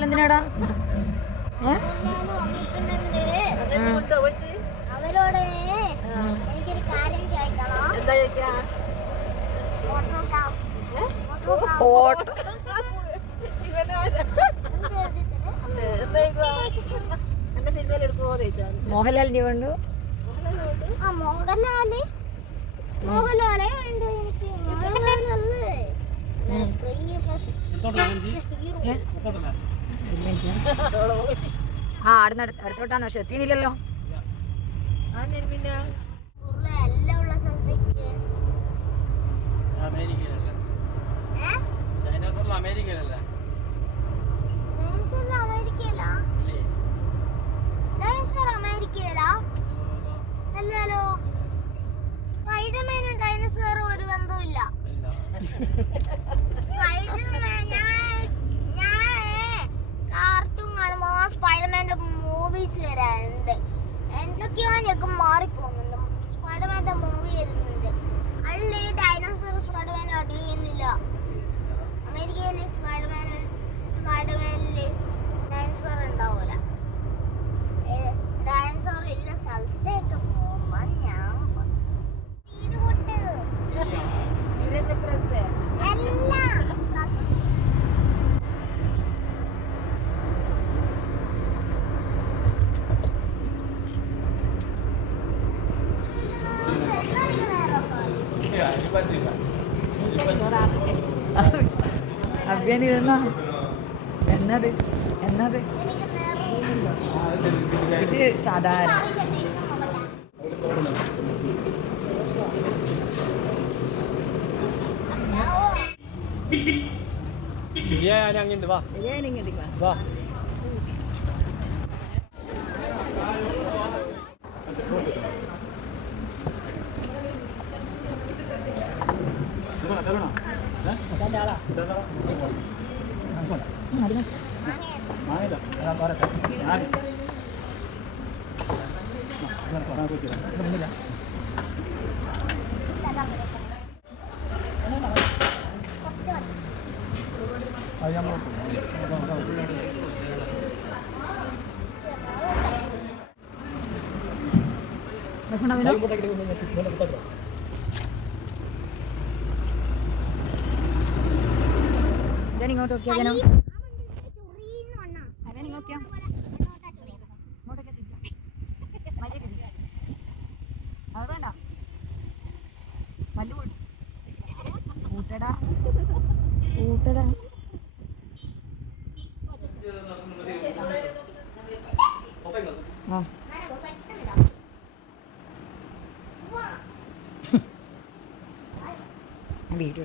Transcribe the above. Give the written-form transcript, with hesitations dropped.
മോഹൻലാൽ എന്തിനാടാ? അവരോട് എനിക്കൊരു കാര്യം ചോദിക്കണം. മോഹൻലാലിന്റെ വേണ്ടു. മോഹൻലാലേ വേണ്ടു എനിക്ക്. മോഹൻലാലല്ലേ അടുത്തോട്ടാന്ന് പക്ഷെ എത്തിയില്ലല്ലോ. അല്ലല്ലോ, സ്പൈഡർമാനും ഡൈനോസറും ഒരു ബന്ധവുമില്ല. സ്പൈഡർമാൻ ഞാൻ കാർട്ടൂൺ കാണുമ്പോ സ്പൈഡർമാന്റെ മൂവീസ് വരാനുണ്ട്. എന്തൊക്കെയോ ഞങ്ങൾക്ക് മാറിപ്പോകുന്നുണ്ട്. സ്പൈഡർമാന്റെ മൂവി വരുന്നുണ്ട്. അല്ലേ ഡൈനോസർ സ്പൈഡർമാൻ അടിയുന്നില്ല. അമേരിക്കയിലെ സ്പൈഡർമാനില് ഡൈനോസർ ഉണ്ടാവൂല. ഡൈനോസർ ഇല്ല സ്ഥലത്തേക്ക് പോകുമ്പോ ഞാൻ സ്പീഡ് കൊട്ട് അഭ്യനി എന്നത് ഇത് സാധാരണ ശരിയായാലും വാ വാ. ഇങ്ങോട്ട് നോക്കിയാ അത് വേണ്ട പല്ല് കൂട്ടടാ ആ വീഡിയോ